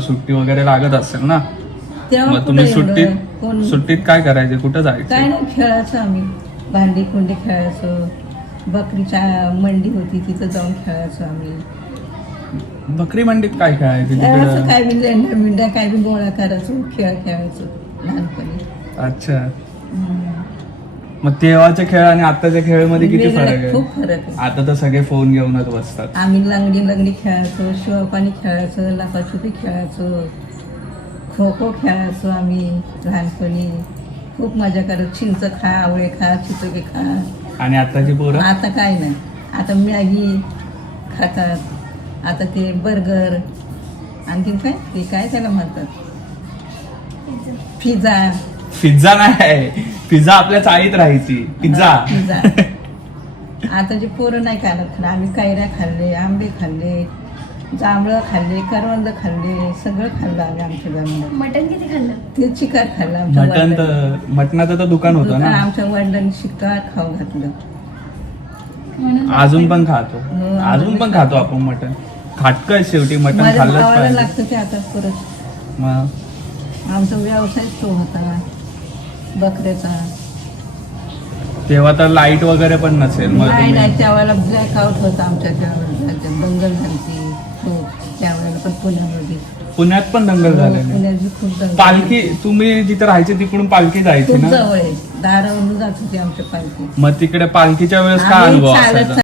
सुट्टी वगैरे लागत असेल ना, तेव्हा मग तुम्ही कुठं एवढं कोण सुट्टीत काय करायचे, कुठं जायचं? काय नाही, खेळायचो आम्ही, भांडी कुंडी खेळायचो, बकरीच्या मंडी होती तिथं जाऊन खेळायचो आम्ही. बकरी मंडीत काय खेळायचे खेळायचं तिकडं? काय बी लेंड्या मिंड्या काय बी गोळा करायचो, खेळ खेळायचो लहानपणी. अच्छा, हम्म. मग तेव्हाचे खेळ आणि आताच्या खेळामध्ये किती वेगळं, फरक आहे? खूप फरक आहे. आता तर सगळे फोन घेऊनच बसतात. आम्ही लंगडी खेळायचो, शिवपाणी खेळायचो, लपाछुपी खेळायचो, खो खो खेळायचो आम्ही लहानपणी. खूप मजा करायचो, चिंच खा, आवळे खा, चिचोके खा. आणि आताची पोरं? आता काय नाही, आता मॅगी खातात, आता ते बर्गर, आणखीन काय ते काय त्याला म्हणतात, पिझ्झा. पिझ्झा नाही, पिझ्झा आपल्या चाळीत राहायची, पिझ्झा. पिझ्झा. आताचे पोरं नाही खात. आम्ही कैऱ्या खाल्ले, आंबे खाल्ले, जांभळं खाल्ले, करवंद खाल्ले, सगळं खाल्लं आम्ही आमच्या जमिनीत. मटण किती खाल्लं? ते चिकार खाल्लं आमच्या मटण वडिलांनी. तर, मटणाचं तर दुकान होतं ना. आमच्या वडिलांनी शिकार खाऊ घातलं. म्हणून अजून पण खातो, हो, अजून पण खातो आपण मटण. खाटकं शेवटी मटण माझ्या खाल्लंच भावाला पाहिजे. लागतं ते आता परत. मग आमचा व्यवसायच तो होता बकऱ्याचा. तेव्हा तर लाईट वगैरे पण नसेल, मग नाही तुम्ही नाही, त्यावेळेला ब्लॅकआउट होता आमच्या त्यावेळेला, दंगल झाली खूप त्यावेळेला पण पुण्यामध्ये. पुण्यात पण दंगल झालेली. पुण्यात बी खूप दंगल पालखी, तुम्ही जिथे राहायचे तिकडून पालखी जायची खूप ना, जवळ आहे, दारावरून जात होती आमच्या पालखी. मग तिकडे पालखीच्या वेळेस काय आम्ही अनुभव चालत असायचा?